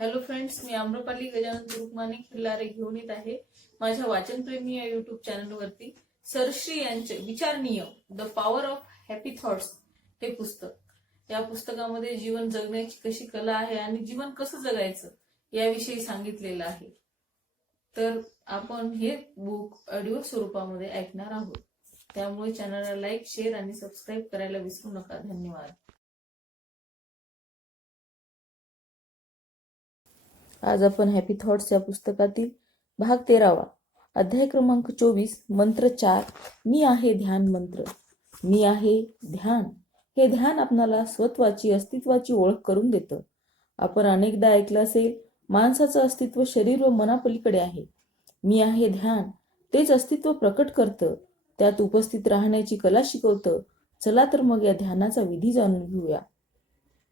Hello friends, मी आम्रपाली गजानन तुरुकमाने खिल्लारे घेऊन येत आहे माझ्या वाचनप्रेमी या युट्यूब चॅनलवरती सरश्री यांचे विचार नियम the power of happy thoughts हे पुस्तक. या पुस्तकामध्ये जीवन जगण्याची कशी कला आहे आणि जीवन कसं जगायचं याविषयी सांगितलेलं आहे. तर आपण हे बुक ऑडिओ स्वरूपामध्ये ऐकणार आहोत. त्यामुळे चॅनलला लाईक, शेअर आणि सबस्क्राईब करायला विसरू नका. धन्यवाद. आज आपण हॅपी थॉट्स या पुस्तकातील भाग 13 अध्याय क्रमांक 24 मंत्र 4 मी आहे ध्यान मंत्र. मी आहे ध्यान. हे ध्यान आपणाला स्वत्वाची अस्तित्वाची ओळख करून देतं. आपण अनेकदा ऐकलं असेल, माणसाचं अस्तित्व शरीर व मनापलीकडे आहे. मी आहे ध्यान तेच अस्तित्व प्रकट करतं, त्यात उपस्थित राहण्याची कला शिकवतं. चला तर मग या ध्यानाचा विधी जाणून घेऊया.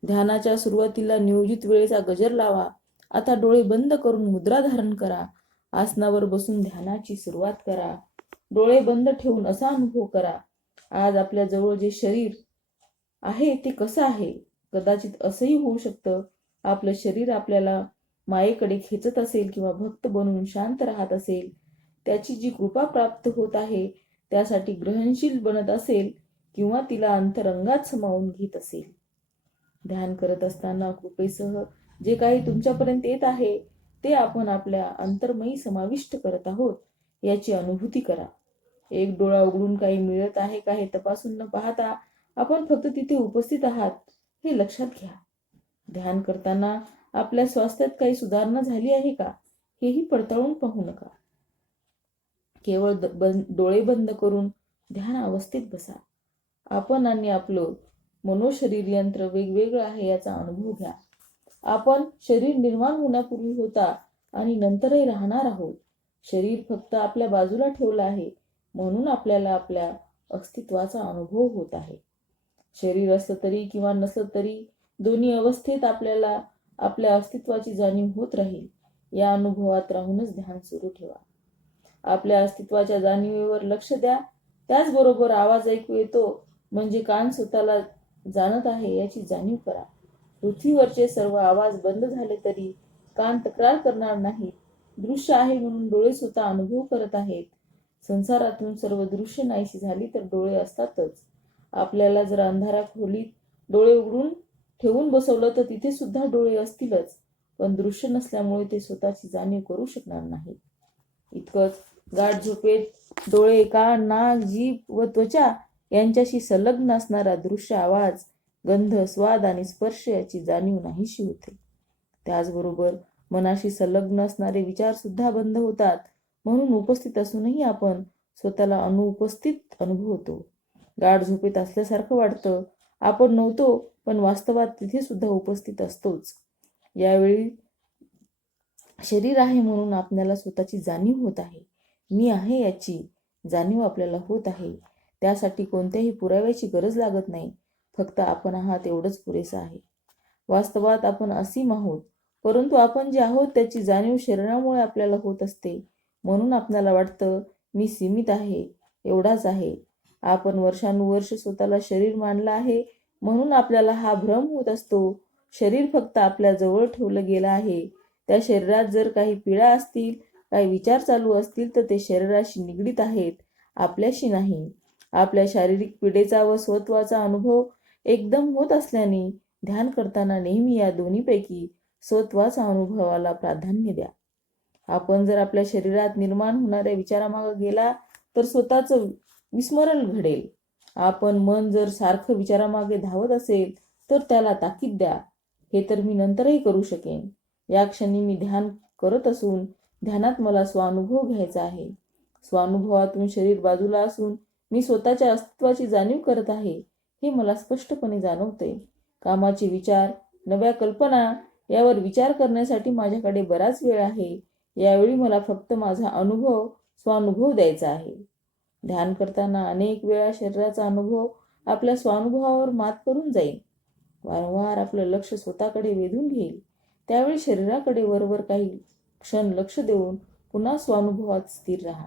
ध्यानाच्या सुरुवातीला नियोजित वेळेचा गजर लावा. आता डोळे बंद करून मुद्रा धारण करा. आसनावर बसून ध्यानाची सुरुवात करा. डोळे बंद ठेवून असा अनुभव करा, आज आपल्या जवळ जे शरीर आहे ते कसं आहे. कदाचित असंही होऊ शकतं, आपलं शरीर आपल्याला मायेकडे खेचत असेल किंवा भक्त बनवून शांत राहत असेल. त्याची जी कृपा प्राप्त होत आहे त्यासाठी ग्रहणशील बनत असेल किंवा तिला अंतरंगात समावून घेत असेल. ध्यान करत असताना कृपेसह जे काही तुमच्यापर्यंत येत आहे ते आपण आपल्या अंतर्मयी समाविष्ट करत आहोत याची अनुभूती करा. एक डोळा उघडून काही मिळत आहे का हे तपासून न पाहता आपण फक्त तिथे उपस्थित आहात हे लक्षात घ्या. ध्यान करताना आपल्या स्वास्थ्यात काही सुधारणा झाली आहे का हेही पडताळून पाहू नका. केवळ डोळे बंद करून ध्यान अवस्थेत बसा. आपण आणि आपलं मनोशरीर यंत्र वेगवेगळं आहे याचा अनुभव घ्या. आपण शरीर निर्माण होण्यापूर्वी होता आणि नंतरही राहणार आहोत. शरीर फक्त आपल्या बाजूला ठेवलं आहे म्हणून आपल्याला आपल्या अस्तित्वाचा अनुभव होत आहे. शरीर असलं तरी किंवा नसलं तरी दोन्ही अवस्थेत आपल्याला आपल्या अस्तित्वाची जाणीव होत राहील. या अनुभवात राहूनच ध्यान सुरू ठेवा. आपल्या अस्तित्वाच्या जाणीवेवर लक्ष द्या. त्याचबरोबर आवाज ऐकू येतो म्हणजे कान स्वतःला जाणत आहे याची जाणीव करा. पृथ्वीवरचे सर्व आवाज बंद झाले तरी कान तक्रार करणार नाहीत. दृश्य आहे म्हणून डोळे स्वतः अनुभव करत आहेत. संसारातून सर्व दृश्य नाहीशी झाली तर डोळे असतातच. आपल्याला जर अंधारा खोलीत डोळे उघडून ठेवून बसवलं तर तिथे सुद्धा डोळे असतीलच, पण दृश्य नसल्यामुळे ते स्वतःची जाणीव करू शकणार नाही. इतकंच, गाढ झोपेत डोळे, कान, नाक, जीभ व त्वचा यांच्याशी संलग्न असणारा दृश्य, आवाज, गंध, स्वाद आणि स्पर्श याची जाणीव नाहीशी होते. त्याचबरोबर मनाशी संलग्न असणारे विचार सुद्धा बंद होतात. म्हणून उपस्थित असूनही आपण स्वतःला अनुपस्थित अनुभवतो. गाढ झोपेत असल्यासारखं वाटतं. आपण नव्हतो पण वास्तवात तिथे सुद्धा उपस्थित असतोच. यावेळी शरीर आहे म्हणून आपल्याला स्वतःची जाणीव होत आहे. मी आहे याची जाणीव आपल्याला होत आहे. त्यासाठी कोणत्याही पुराव्याची गरज लागत नाही. फक्त आपण आहात एवढंच पुरेसं आहे. वास्तवात आपण असीम आहोत, परंतु आपण जे आहोत त्याची जाणीव शरीरामुळे आपल्याला होत असते. म्हणून आपल्याला वाटतं मी सीमित आहे, एवढाच आहे. आपण वर्षानुवर्ष स्वतःला शरीर मानलं आहे म्हणून आपल्याला हा भ्रम होत असतो. शरीर फक्त आपल्या जवळ ठेवलं गेलं आहे. त्या शरीरात जर काही पीडा असतील, काही विचार चालू असतील तर ते शरीराशी निगडीत आहेत, आपल्याशी नाही. आपल्या शारीरिक पीडेचा व स्वत्वाचा अनुभव एकदम होत असल्याने ध्यान करताना नेहमी या दोन्हीपैकी स्वत्वाचा अनुभवाला प्राधान्य द्या. आपण जर आपल्या शरीरात निर्माण होणाऱ्या विचारामागे गेला तर स्वतःचं विस्मरण घडेल. आपण मन जर सारखं विचारामागे धावत असेल तर त्याला ताकीद द्या, हे तर मी नंतरही करू शकेन. या क्षणी मी ध्यान करत असून ध्यानात मला स्वानुभव घ्यायचा आहे. स्वानुभवातून शरीर बाजूला असून मी स्वतःच्या अस्तित्वाची जाणीव करत आहे हे मला स्पष्टपणे जाणवते. कामाचे विचार, नव्या कल्पना यावर विचार करण्यासाठी माझ्याकडे बराच वेळ आहे. यावेळी मला फक्त माझा अनुभव, स्वानुभव द्यायचा आहे. ध्यान करताना अनेक वेळा शरीराचा अनुभव आपल्या स्वानुभवावर मात करून जाईल. वारंवार आपलं लक्ष स्वतःकडे वेधून घेईल. त्यावेळी शरीराकडे वरवर काही क्षण लक्ष देऊन पुन्हा स्वानुभवात स्थिर राहा.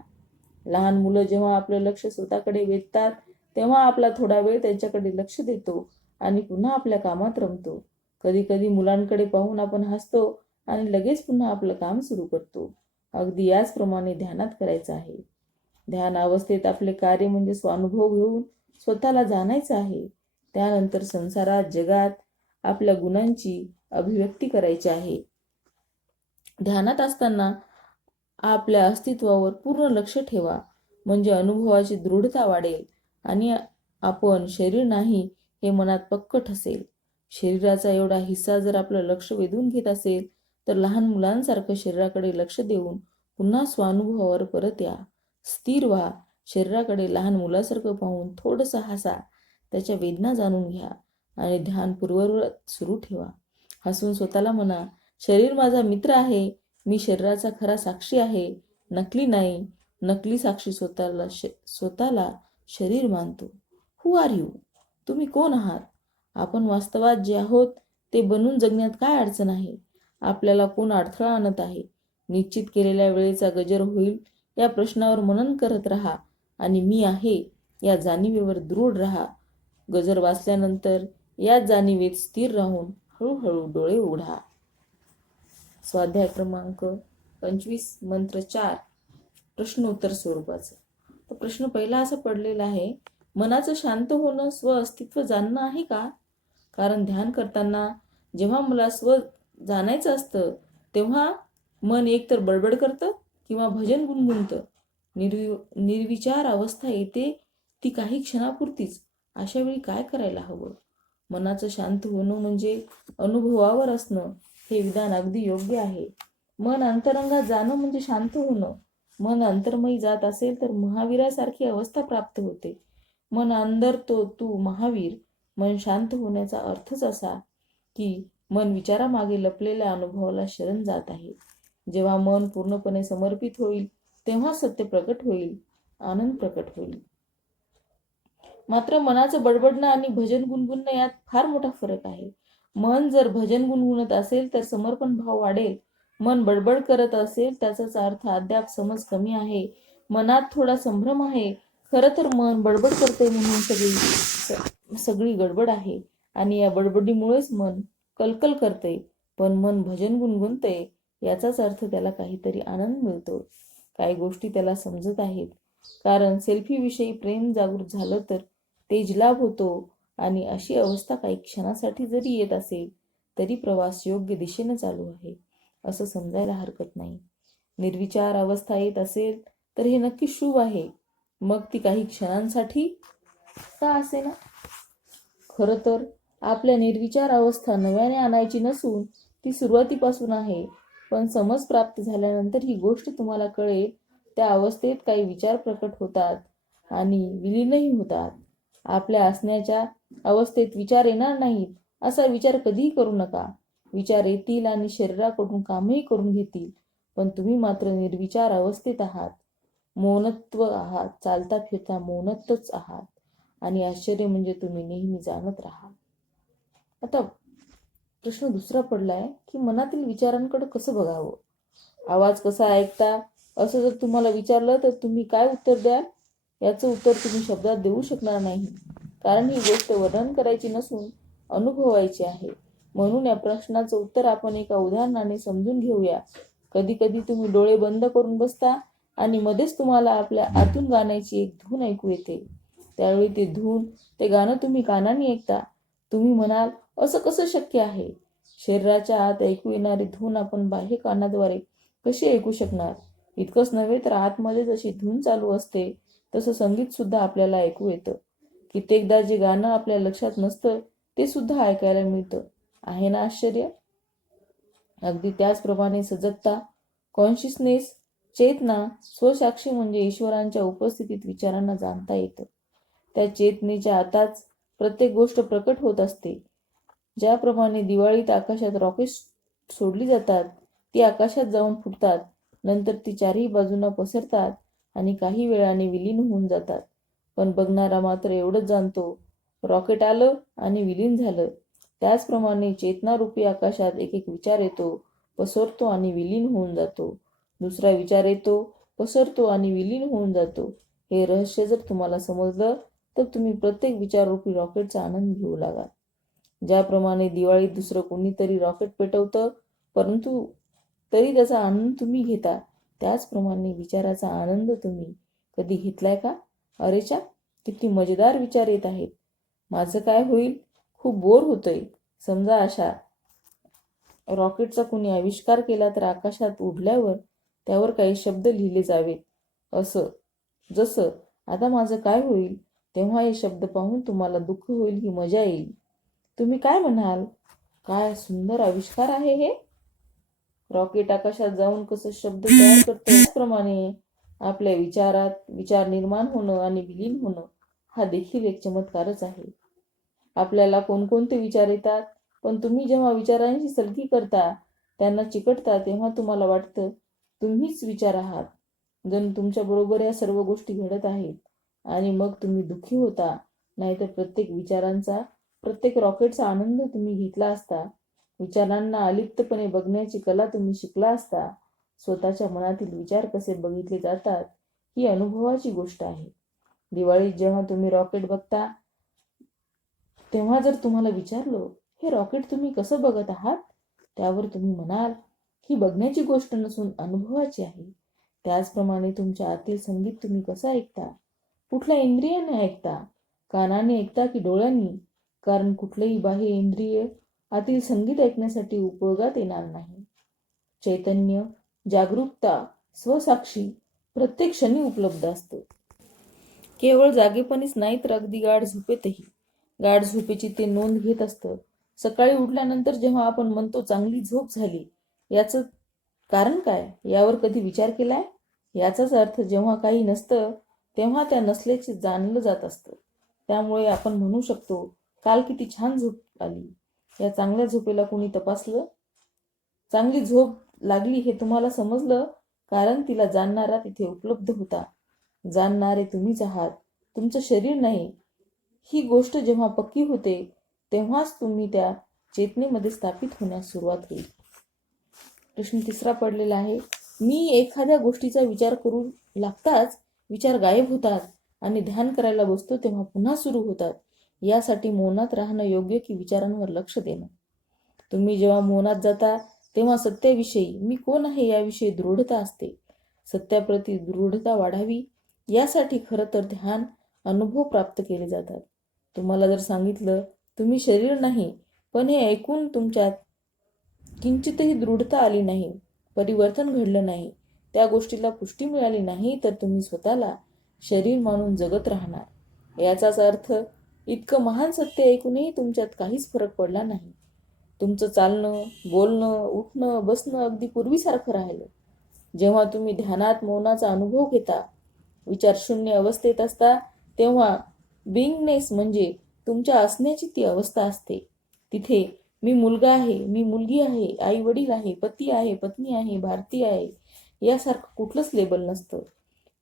लहान मुलं जेव्हा आपलं लक्ष स्वतःकडे वेधतात तेव्हा आपला थोडा वेळ त्यांच्याकडे लक्ष देतो आणि पुन्हा आपल्या कामात रमतो. कधी कधी मुलांकडे पाहून आपण हसतो आणि लगेच पुन्हा आपलं काम सुरू करतो. अगदी याचप्रमाणे ध्यानात करायचं आहे. ध्यान अवस्थेत आपले कार्य म्हणजे स्वानुभव घेऊन स्वतःला जाणायचं आहे. त्यानंतर संसारात, जगात आपल्या गुणांची अभिव्यक्ती करायची आहे. ध्यानात असताना आपल्या अस्तित्वावर पूर्ण लक्ष ठेवा, म्हणजे अनुभवाची दृढता वाढेल आणि आपण शरीर नाही हे मनात पक्क ठसेल. शरीराचा एवढा हिस्सा जर आपलं लक्ष वेधून घेत असेल तर लहान मुलांसारखं शरीराकडे लक्ष देऊन पुन्हा स्वानुभवावर परत या. स्थिर व्हा. शरीराकडे लहान मुलासारखं पाहून थोडंसं हसा. त्याच्या वेदना जाणून घ्या आणि ध्यान पूर्ववत सुरू ठेवा. हसून स्वतःला म्हणा, शरीर माझा मित्र आहे. मी शरीराचा खरा साक्षी आहे, नकली नाही. नकली साक्षी स्वतःला शरीर मानतो. Who are you? तुम्ही कोण आहात? आपण वास्तवात जे आहोत ते बनून जगण्यात काय अडचण आहे? आपल्याला कोण अडथळा आणत आहे? निश्चित केलेल्या वेळेचा गजर होईल या प्रश्नावर मनन करत राहा आणि मी आहे या जाणीवेवर दृढ राहा. गजर वाचल्यानंतर याच जाणीवेत स्थिर राहून हळूहळू डोळे उघडा. स्वाध्याय क्रमांक 25 मंत्र 4 प्रश्नोत्तर स्वरूपाचं. तर प्रश्न पहिला असा पडलेला आहे, मनाचं शांत होणं स्व अस्तित्व जाणणं आहे का? कारण ध्यान करताना जेव्हा मला स्व जाणायचं असतं तेव्हा मन एकतर बडबड करतं किंवा भजन गुणगुणतं. निर्विचार अवस्था येते, ती काही क्षणापुरतीच. अशा वेळी काय करायला हवं? मनाचं शांत होणं म्हणजे अनुभवावर असणं हे विधान अगदी योग्य आहे. मन अंतरंगात जाणं म्हणजे शांत होणं. मन अंतर्मयी जात असेल तर महावीरासारखी अवस्था प्राप्त होते. मन अंतरतो तू महावीर. मन शांत होण्याचा अर्थच असा की मन विचारामागे लपलेल्या अनुभवाला शरण जात आहे. जेव्हा मन पूर्णपणे समर्पित होईल तेव्हा सत्य प्रकट होईल, आनंद प्रकट होईल. मात्र मनाचं बडबडणं आणि भजन गुणगुणणं यात फार मोठा फरक आहे. मन जर भजन गुणगुणत असेल तर समर्पण भाव वाढेल. मन बडबड करत असेल त्याचाच अर्थ अद्याप समज कमी आहे. मनात थोडा संभ्रम आहे. खरं तर मन बडबड करते म्हणून सगळी गडबड आहे आणि या बडबडीमुळेच मन कलकल करते. पण मन भजन गुणगुणते याचाच अर्थ त्याला काहीतरी आनंद मिळतो. काही गोष्टी त्याला समजत आहेत. कारण सेल्फीविषयी प्रेम जागृत झालं तर तेजलाभ होतो आणि अशी अवस्था काही क्षणासाठी जरी येत असेल तरी प्रवास योग्य दिशेने चालू आहे असं समजायला हरकत नाही. निर्विचार अवस्था येत असेल तर हे नक्की शुभ आहे, मग ती काही क्षणांसाठी का असेना. खरं तर आपल्या निर्विचार अवस्था नव्याने आणायची नसून ती सुरुवातीपासून आहे. पण समज प्राप्त झाल्यानंतर ही गोष्ट तुम्हाला कळेल. त्या अवस्थेत काही विचार प्रकट होतात आणि विलीनही होतात. आपल्या असण्याच्या अवस्थेत विचार येणार नाहीत असा विचार कधीही करू नका. विचार येतील आणि शरीराकडून कामही करून घेतील, पण तुम्ही मात्र निर्विचार अवस्थेत आहात. मौनत्व आहात. चालता फिरता मौनत्वच आहात आणि आश्चर्य म्हणजे तुम्ही नेहमी जाणत राहा. आता प्रश्न दुसरा पडलाय की मनातील विचारांकडे कसं बघावं? आवाज कसा ऐकता असं जर तुम्हाला विचारलं तर तुम्ही काय उत्तर द्याल? याचं उत्तर तुम्ही शब्दात देऊ शकणार नाही, कारण ही गोष्ट वर्णन करायची नसून अनुभवायची आहे. म्हणून या प्रश्नाचं उत्तर आपण एका उदाहरणाने समजून घेऊया. कधी कधी तुम्ही डोळे बंद करून बसता आणि मध्येच तुम्हाला आपल्या आतून गाण्याची एक धून ऐकू येते. त्यावेळी ते गाणं तुम्ही कानाने ऐकता. तुम्ही म्हणाल, असं कसं शक्य आहे? शरीराच्या आत ऐकू येणारी धून आपण बाह्य कानाद्वारे कशी ऐकू शकणार? इतकंच नव्हे तर आतमध्ये जशी धून चालू असते तसं संगीत सुद्धा आपल्याला ऐकू येतं. कित्येकदा जे गाणं आपल्या लक्षात नसतं ते सुद्धा ऐकायला मिळतं. आहे ना आश्चर्य? अगदी त्याचप्रमाणे सजगता, कॉन्शियसनेस, चेतना, स्वसाक्षी म्हणजे ईश्वरांच्या उपस्थितीत विचारांना जाणता येतं. त्या चेतनेच्या आताच प्रत्येक गोष्ट प्रकट होत असते. ज्याप्रमाणे दिवाळीत आकाशात रॉकेट सोडली जातात, ती आकाशात जाऊन फुटतात, नंतर ती चारही बाजूंना पसरतात आणि काही वेळाने विलीन होऊन जातात. पण बघणारा मात्र एवढंच जाणतो, रॉकेट आलं आणि विलीन झालं. त्याचप्रमाणे चेतनारूपी आकाशात एक एक विचार येतो, पसरतो आणि विलीन होऊन जातो. दुसरा विचार येतो, पसरतो आणि विलीन होऊन जातो. हे रहस्य जर तुम्हाला समजलं तर तुम्ही प्रत्येक विचाररूपी रॉकेटचा आनंद घेऊ लागाल. ज्याप्रमाणे दिवाळीत दुसरं कोणीतरी रॉकेट पेटवतं, परंतु तरी त्याचा आनंद तुम्ही घेता. त्याचप्रमाणे विचाराचा आनंद तुम्ही कधी घेतलाय का? अरेच्या, किती मजेदार विचार येत आहेत. माझं काय होईल? खूप बोर होतंय. समजा अशा रॉकेटचा कुणी आविष्कार केला तर आकाशात उडल्यावर त्यावर काही शब्द लिहिले जावेत. असं जसं आता माझं काय होईल? तेव्हा हे शब्द पाहून तुम्हाला दुःख होईल की मजा येईल? तुम्ही काय म्हणाल? काय सुंदर आविष्कार आहे हे! रॉकेट आकाशात जाऊन कसं शब्द तयार करतं, त्याचप्रमाणे आपल्या विचारात विचार निर्माण होणं आणि विलीन होणं हा देखील एक चमत्कारच आहे. आपल्याला कोणकोणते विचार येतात, पण तुम्ही जेव्हा विचारांशी सलगी करता, त्यांना चिकटता, तेव्हा तुम्हाला वाटतं तुम्हीच विचार आहात. जणू तुमच्या बरोबर या सर्व गोष्टी घडत आहेत आणि मग तुम्ही दुःखी होता. नाहीतर प्रत्येक विचारांचा, प्रत्येक रॉकेटचा आनंद तुम्ही घेतला असता. विचारांना अलिप्तपणे बघण्याची कला तुम्ही शिकला असता. स्वतःच्या मनातील विचार कसे बघितले जातात ही अनुभवाची गोष्ट आहे. दिवाळीत जेव्हा तुम्ही रॉकेट बघता, तेव्हा जर तुम्हाला विचारलो हे रॉकेट तुम्ही कसं बघत आहात, त्यावर तुम्ही म्हणाल ही बघण्याची गोष्ट नसून अनुभवाची आहे. त्याचप्रमाणे तुमच्या आतील संगीत तुम्ही कसं ऐकता? कुठल्या इंद्रियाने ऐकता? कानाने ऐकता की डोळ्यांनी? कारण कुठलेही बाह्य इंद्रिय आतील संगीत ऐकण्यासाठी उपयोगात येणार नाही. चैतन्य, जागरूकता, स्वसाक्षी प्रत्येक क्षणी उपलब्ध असतं. केवळ जागेपणीच नाही तर अगदी गाढ झोपेतही. गाढ झोपेची ते नोंद घेत असतं. सकाळी उठल्यानंतर जेव्हा आपण म्हणतो चांगली झोप झाली, याचं कारण काय यावर कधी विचार केलाय? याचाच अर्थ जेव्हा काही नसतं तेव्हा त्या नसल्याचे जाणलं जात असतं. त्यामुळे आपण म्हणू शकतो काल किती छान झोप आली. या चांगल्या झोपेला कोणी तपासलं? चांगली झोप लागली हे तुम्हाला समजलं कारण तिला जाणणारा तिथे उपलब्ध होता. जाणणारे तुम्हीच आहात, तुमचं शरीर नाही. ही गोष्ट जेव्हा पक्की होते तेव्हाच तुम्ही त्या चेतनेमध्ये स्थापित होण्यास सुरुवात होईल. प्रश्न 3 पडलेला आहे. मी एखाद्या गोष्टीचा विचार करू लागताच विचार गायब होतात आणि ध्यान करायला बसतो तेव्हा पुन्हा सुरू होतात. यासाठी मौनात राहणं योग्य की विचारांवर लक्ष देणं? तुम्ही जेव्हा मौनात जाता तेव्हा सत्याविषयी, मी कोण आहे याविषयी दृढता असते. सत्याप्रती दृढता वाढावी यासाठी खरं तर ध्यान अनुभव प्राप्त केले जातात. तुम्हाला जर सांगितलं तुम्ही शरीर नाही, पण हे ऐकून तुमच्यात किंचितही दृढता आली नाही, परिवर्तन घडलं नाही, त्या गोष्टीला पुष्टी मिळाली नाही, तर तुम्ही स्वतःला शरीर मानून जगत राहणार. याचाच अर्थ इतकं महान सत्य ऐकूनही तुमच्यात काहीच फरक पडला नाही. तुमचं चालणं, बोलणं, उठणं, बसणं अगदी पूर्वीसारखं राहिलं. जेव्हा तुम्ही ध्यानात मौनाचा अनुभव घेता, विचारशून्य अवस्थेत असता, तेव्हा बिंगनेस म्हणजे तुमच्या असण्याची ती अवस्था असते. तिथे मी मुलगा आहे, मी मुलगी आहे, आई वडील आहे, पती आहे, पत्नी आहे, भारतीय आहे यासारखं कुठलंच लेबल नसतं.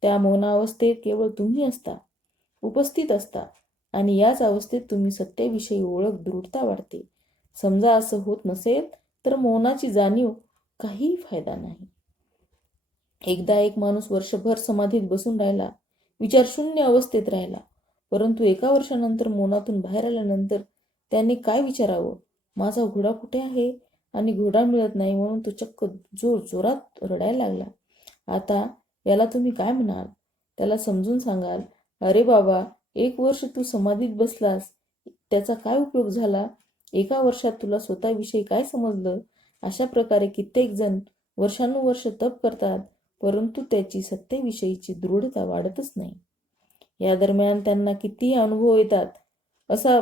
त्या मौनावस्थेत केवळ तुम्ही असता, उपस्थित असता आणि याच अवस्थेत तुम्ही सत्याविषयी ओळख, दृढता वाढते. समजा असं होत नसेल तर मौनाची जाणीव काही फायदा नाही. एकदा एक माणूस वर्षभर समाधीत बसून राहिला, विचारशून्य अवस्थेत राहिला. परंतु 1 वर्षानंतर मौनातून बाहेर आल्यानंतर त्याने काय विचारावं? माझा घोडा कुठे आहे? आणि घोडा मिळत नाही म्हणून तो चक्क जोरात रडायला लागला. आता याला तुम्ही काय म्हणाल? त्याला समजून सांगाल, अरे बाबा, 1 वर्ष तू समाधीत बसलास, त्याचा काय उपयोग झाला? 1 वर्षात तुला स्वतःविषयी काय समजलं? अशा प्रकारे कित्येक जण वर्षानुवर्ष तप करतात, परंतु त्याची सत्तेविषयीची दृढता वाढतच नाही. या दरम्यान त्यांना कितीही अनुभव येतात. असा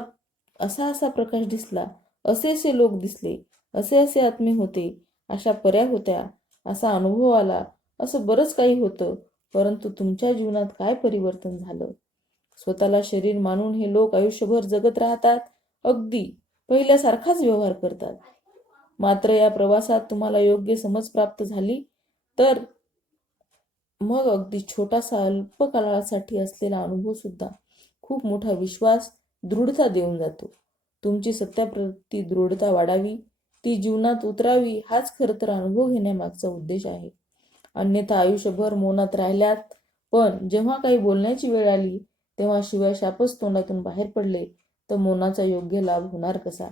असा प्रकाश दिसला, असे लोक दिसले, असे आत्मे होते, अशा पऱ्या होत्या, असा अनुभव आला, असं बरंच काही होतं. परंतु तुमच्या जीवनात काय परिवर्तन झालं? स्वतःला शरीर मानून हे लोक आयुष्यभर जगत राहतात, अगदी पहिल्यासारखाच व्यवहार करतात. मात्र या प्रवासात तुम्हाला योग्य समज प्राप्त झाली तर मग अगदी छोटासा अल्पकाळासाठी असलेला अनुभव सुद्धा खूप मोठा विश्वास, दृढता देऊन जातो. तुमची सत्याप्रती दृढता वाढावी, ती जीवनात उतरावी, हाच खरं तर अनुभव घेण्यामागचा उद्देश आहे. अन्यथा आयुष्यभर मौनात राहिल्यात, पण जेव्हा काही बोलण्याची वेळ आली तेव्हा शिवाय शापच तोंडातून बाहेर पडले तर मौनाचा योग्य लाभ होणार कसा?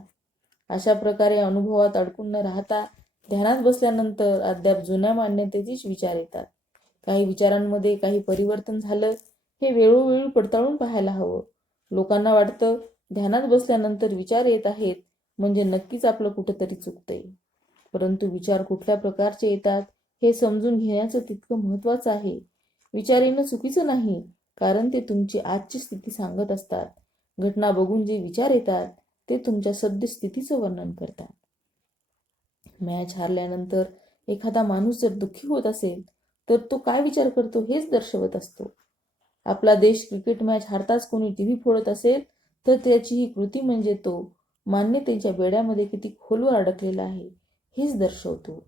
अशा प्रकारे अनुभवात अडकून न राहता ध्यानात बसल्यानंतर अद्याप जुन्या मान्यतेचेच विचार येतात. काही विचारांमध्ये काही परिवर्तन झालं हे वेळोवेळी पडताळून पाहायला हवं. लोकांना वाटतं ध्यानात बसल्यानंतर विचार येत आहेत म्हणजे नक्कीच आपलं कुठंतरी चुकतंय. परंतु विचार कुठल्या प्रकारचे येतात हे समजून घेण्याचं तितकं महत्त्वाचं आहे. विचार येणं चुकीचं नाही, कारण ते तुमची आजची स्थिती सांगत असतात. घटना बघून जे विचार येतात ते तुमच्या सद्यस्थितीचं वर्णन करतात. मॅच हारल्यानंतर एखादा माणूस जर दुःखी होत असेल तर तो काय विचार करतो हेच दर्शवत असतो. आपला देश क्रिकेट मॅच हारताच कोणी टीव्ही फोडत असेल तर त्याची ही कृती म्हणजे तो मान्यतेच्या बेड्यामध्ये किती खोलवर अडकलेला आहे हेच दर्शवतो.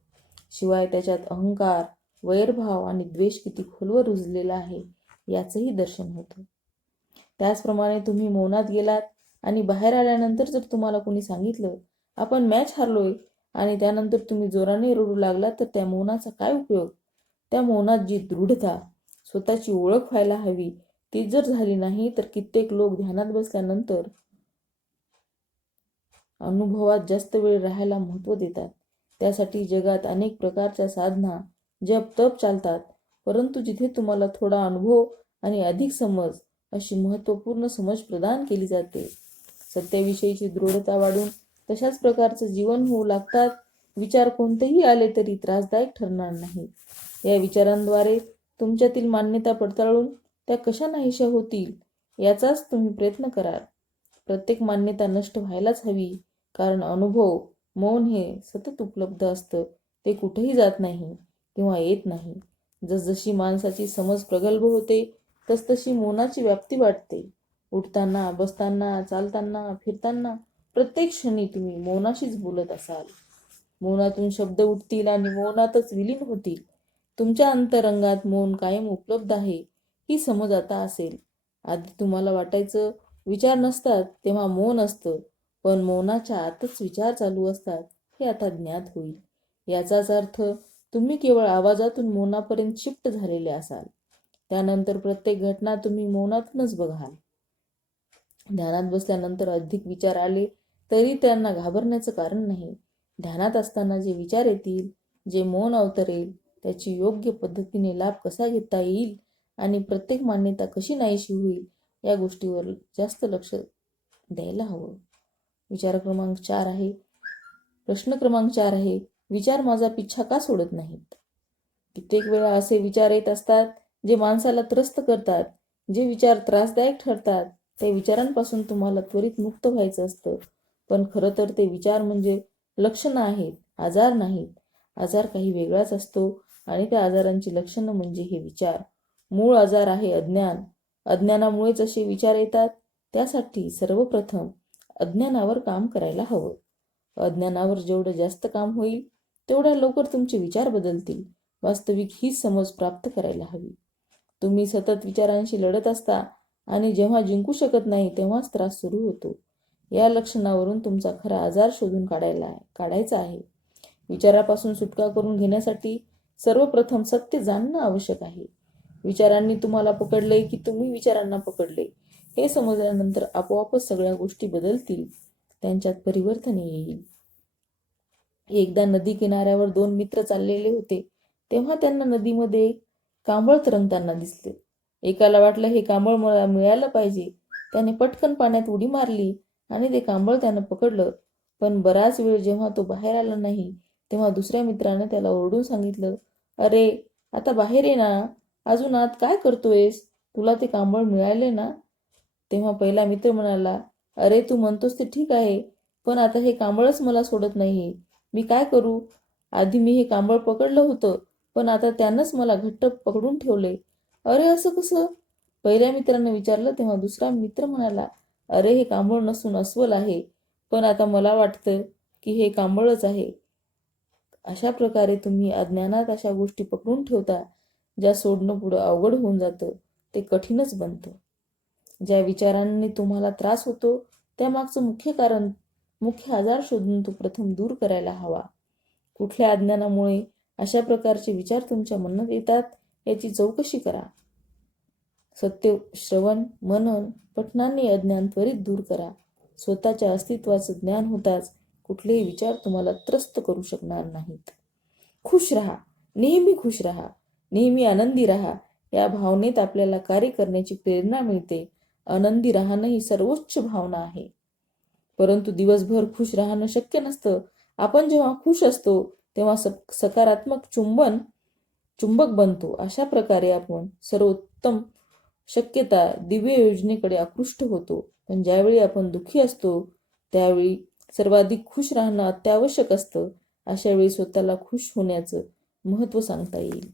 शिवाय त्याच्यात अहंकार, वैरभाव आणि द्वेष किती खोलवर रुजलेला आहे याचंही दर्शन होतं. त्याचप्रमाणे तुम्ही मौनात गेलात आणि बाहेर आल्यानंतर जर तुम्हाला कोणी सांगितलं आपण मॅच हारलोय आणि त्यानंतर तुम्ही जोराने रडू लागलात तर त्या मौनाचा काय उपयोग? त्या मौनात जी दृढता, स्वतःची ओळख व्हायला हवी ती जर झाली नाही तर कित्येक लोक ध्यानात बसल्यानंतर अनुभवात जास्त वेळ राहायला महत्त्व देतात. त्यासाठी जगात अनेक प्रकारच्या साधना, जप, तप चालतात. परंतु जिथे तुम्हाला थोडा अनुभव आणि अधिक समज अशी महत्त्वपूर्ण समज प्रदान केली जाते, सत्याविषयीची दृढता वाढून तशाच प्रकारचं जीवन होऊ लागतात. विचार कोणतेही आले तरी त्रासदायक ठरणार नाही. या विचारांद्वारे तुमच्यातील मान्यता पडताळून त्या कशा नाहीशा होतील याचाच तुम्ही प्रयत्न कराल. प्रत्येक मान्यता नष्ट व्हायलाच हवी, कारण अनुभव, मौन हे सतत उपलब्ध असतं. ते कुठेही जात नाही किंवा येत नाही. जसजशी माणसाची समज प्रगल्भ होते तसतशी मौनाची व्याप्ती वाढते. उठताना, बसताना, चालताना, फिरताना प्रत्येक क्षणी तुम्ही मौनाशीच बोलत असाल. मौनातून शब्द उठतील आणि मौनातच विलीन होतील. तुमच्या अंतरंगात मौन कायम उपलब्ध आहे ही समज आता असेल. आधी तुम्हाला वाटायचं विचार नसतात तेव्हा मौन असतं, पण मौनाच्या आतच विचार चालू असतात हे आता ज्ञात होईल. याचाच अर्थ तुम्ही केवळ आवाजातून मौनापर्यंत शिफ्ट झालेले असाल. त्यानंतर प्रत्येक घटना तुम्ही मौनातूनच बघाल. ध्यानात बसल्यानंतर अधिक विचार आले तरी त्यांना घाबरण्याचं कारण नाही. ध्यानात असताना जे विचार येतील, जे मौन अवतरेल, त्याची योग्य पद्धतीने लाभ कसा घेता येईल आणि प्रत्येक मान्यता कशी नाहीशी होईल या गोष्टीवर जास्त लक्ष द्यायला हवं. प्रश्न क्रमांक 4 आहे, विचार माझा पिच्छा का सोडत नाहीत? कित्येक वेळा असे विचार येत असतात जे माणसाला त्रस्त करतात. जे विचार त्रासदायक ठरतात त्या विचारांपासून तुम्हाला त्वरित मुक्त व्हायचं असतं. पण खरं तर ते विचार म्हणजे लक्षणं आहेत, आजार नाहीत. आजार काही वेगळाच असतो आणि त्या आजारांची लक्षणं म्हणजे हे विचार. मूळ आजार आहे अज्ञान. अज्ञानामुळेच असे विचार येतात. त्यासाठी सर्वप्रथम अज्ञानावर काम करायला हवं. अज्ञानावर जेवढं जास्त काम होईल तेवढ्या लवकर तुमचे विचार बदलतील. वास्तविक हीच समज प्राप्त करायला हवी. तुम्ही सतत विचारांशी लढत असता आणि जेव्हा जिंकू शकत नाही तेव्हाच त्रास सुरू होतो. या लक्षणावरून तुमचा खरा आजार शोधून काढायचा आहे. विचारापासून सुटका करून घेण्यासाठी सर्वप्रथम सत्य जाणणं आवश्यक आहे. विचारांनी तुम्हाला पकडले की तुम्ही विचारांना पकडले हे समजल्यानंतर आपोआपच सगळ्या गोष्टी बदलतील. त्यांच्यात परिवर्तन येईल. एकदा नदी किनाऱ्यावर 2 मित्र चाललेले होते. तेव्हा त्यांना नदीमध्ये कांबळ तरंगताना दिसले. एकाला वाटलं हे कांबळ मला मिळायला पाहिजे. त्याने पटकन पाण्यात उडी मारली आणि ते कांबळ त्यानं पकडलं. पण बराच वेळ जेव्हा तो बाहेर आला नाही तेव्हा दुसऱ्या मित्रानं त्याला ओरडून सांगितलं, अरे आता बाहेर ये ना, अजून आत काय करतोयस? तुला ते कांबळ मिळाले ना? तेव्हा पहिला मित्र म्हणाला, अरे तू म्हणतोस ते ठीक आहे, पण आता हे कांबळच मला सोडत नाहीये. मी काय करू? आधी मी हे कांबळ पकडलं होतं, पण आता त्यानंच मला घट्ट पकडून ठेवले. अरे असं कसं? पहिल्या मित्रानं विचारलं तेव्हा दुसरा मित्र म्हणाला, अरे हे कांबळ नसून अस्वल आहे, पण आता मला वाटतं की हे कांबळच आहे. अशा प्रकारे तुम्ही अज्ञानात अशा गोष्टी पकडून ठेवता ज्या सोडणं पुढं अवघड होऊन जातं. ते कठीणच बनतं. ज्या विचारांनी तुम्हाला त्रास होतो त्यामागचं मुख्य आजार शोधून तो प्रथम दूर करायला हवा. कुठल्या अज्ञानामुळे अशा प्रकारचे विचार तुमच्या मनात येतात याची चौकशी करा. सत्य श्रवण, मनन, पठणांनी अज्ञान त्वरित दूर करा. स्वतःच्या अस्तित्वाचं ज्ञान होताच कुठलेही विचार तुम्हाला त्रस्त करू शकणार नाहीत. खुश राहा, नेहमी खुश राहा, नेहमी आनंदी राहा. या भावनेत आपल्याला कार्य करण्याची प्रेरणा मिळते. आनंदी राहणं ही सर्वोच्च भावना आहे. परंतु दिवसभर खुश राहणं शक्य नसतं. आपण जेव्हा खुश असतो तेव्हा सकारात्मक चुंबक बनतो. अशा प्रकारे आपण सर्वोत्तम शक्यता दिव्य योजनेकडे आकृष्ट होतो. पण ज्यावेळी आपण दुःखी असतो त्यावेळी सर्वाधिक खुश राहणं अत्यावश्यक असतं. अशा वेळी स्वतःला खुश होण्याचं महत्त्व सांगता येईल.